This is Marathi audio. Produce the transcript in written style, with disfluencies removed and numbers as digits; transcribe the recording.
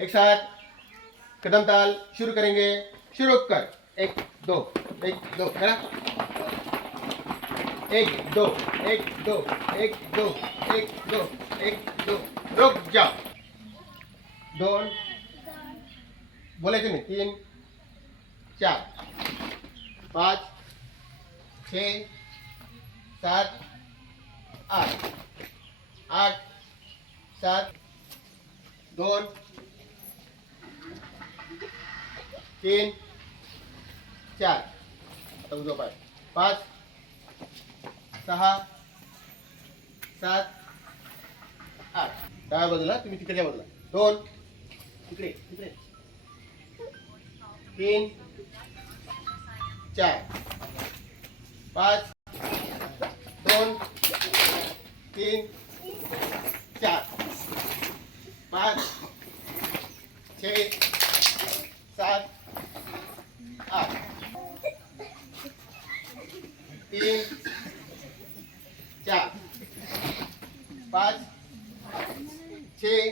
एक साथ कदम ताल शुरू करेंगे। शुरू कर। एक दो, एक दो करा। एक दो, एक दो, एक दो, एक दो, एक दो, रुक जाओ। दोन, बोलायचं नाही। तीन, चार, पाच, छः, सात, आठ, आठ, सात, दोन, तीन, चार, आता उजवा पाय, पाच, सहा, सात, आठ, डाव्या बाजूला तुम्ही तिकडच्या बाजूला, दोन, तिकडे तिकडे, तीन, चार, पाच, दोन, तीन, चार, पाच, छः, सात, आठ, तीन, चार, पाच, छः,